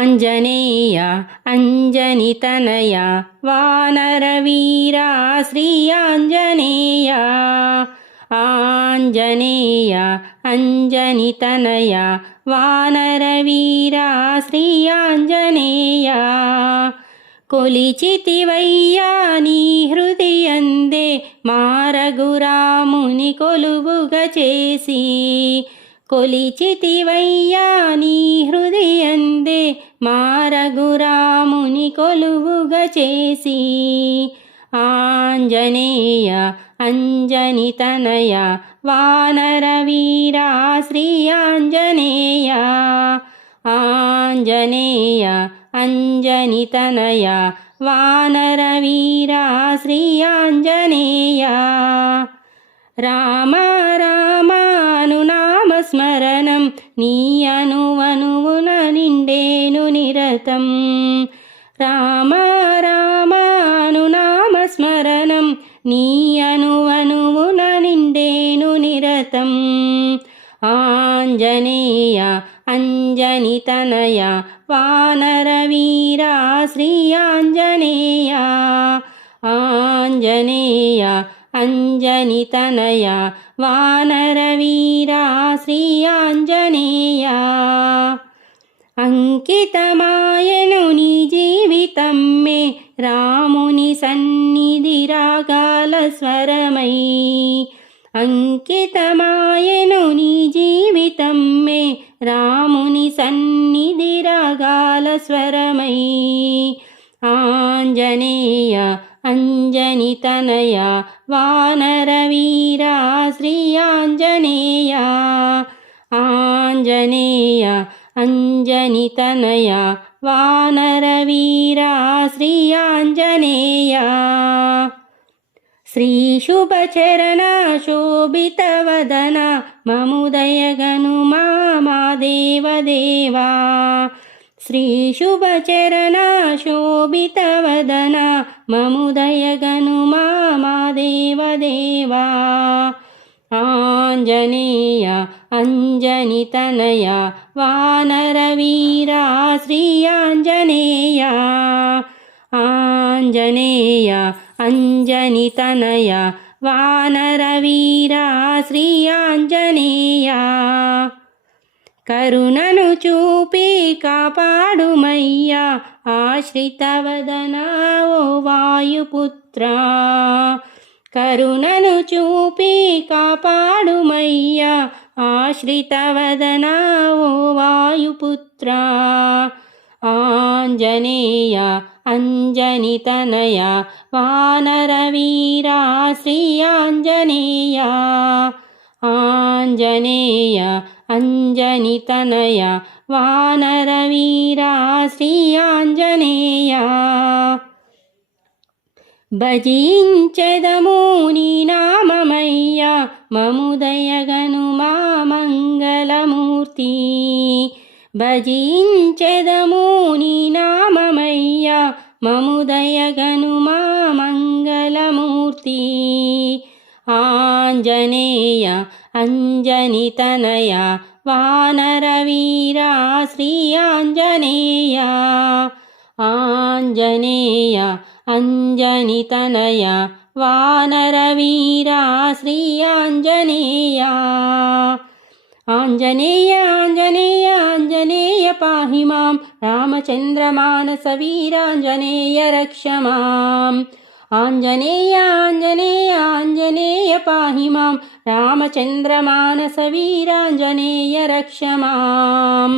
ఆంజనేయ అంజనితనయ వానరవీరా శ్రీ ఆంజనేయ ఆంజనేయ అంజనితనయ వానరవీరా శ్రీ ఆంజనేయ కొలిచితివయ్యా నీ హృదయందే మారగురాముని కొలువుగా చేసి కొలిచితివయ్యా నీ హృదయందే మారగురాముని కొలువుగా చేసి ఆంజనేయ అంజనితనయ వానరవీరా శ్రీ ఆంజనేయ ఆంజనేయ అంజనితనయ వానరవీరా శ్రీ ఆంజనేయ రామ రామాను నామస్మరణం నీ అనువనువున నిండేను నిరతం రామ రామాను నామస్మరణం నీ అనువనువున నిండేను నిరతం ఆంజనేయ అంజనితనయ వానరవీరా శ్రీ ఆంజనేయ ఆంజనేయ అంజనితనయ వానరవీరా శ్రీ ఆంజనేయ అంకితమాయను నీ జీవితం మే రాముని సన్నిధి రాగాల స్వరమై అంకితమాయను నీ జీవితం మే రాముని సన్నిధి రాగాల స్వరమై ఆంజనేయ అంజనితనయ వానరవీరా శ్రీ ఆంజనేయ ఆంజనేయ అంజనితనయ వానరవీరా శ్రీ ఆంజనేయ శ్రీ శుభచరణ శోభితవదన మముదయగను మా దేవదేవా శ్రీ శుభచరణ శోభితవదన మముదయగను మా దేవదేవా ఆంజనేయ అంజనితనయ వానరవీరా శ్రీ ఆంజనేయ ఆంజనేయ అంజనితనయ వానరవీరా శ్రీ ఆంజనేయ కరుణను చూపి కాపాడుమయ్యా ఆశ్రితవదన ఓ వాయుపుత్ర కరుణను చూపి కాపాడుమయ్యా ఆశ్రితవదన ఓ వాయుపుత్ర ఆంజనేయ అంజనితనయ వానరవీరా శ్రీ ఆంజనేయ ఆంజనేయ అంజనితనయ వానరవీరా శ్రీ ఆంజనేయ భజించెదము నీ నామమయ్యా మముదయగను మా మంగళమూర్తి భజించెదము నీ నామమయ్యా మముదయగను మా మంగళమూర్తి ఆంజనేయ అంజనితనయ వానరవీరా శ్రీ ఆంజనేయ ఆంజనేయ అంజనితనయ వానరవీరా శ్రీ ఆంజనేయ ఆంజనేయ ఆంజనేయ ఆంజనేయ పాహి మాం రామచంద్ర మానస వీరాంజనేయ రక్ష మాం ఆంజనేయ ఆంజనేయ ఆంజనేయ పాహి మాం రామచంద్ర మానస వీరాంజనేయ రక్ష మాం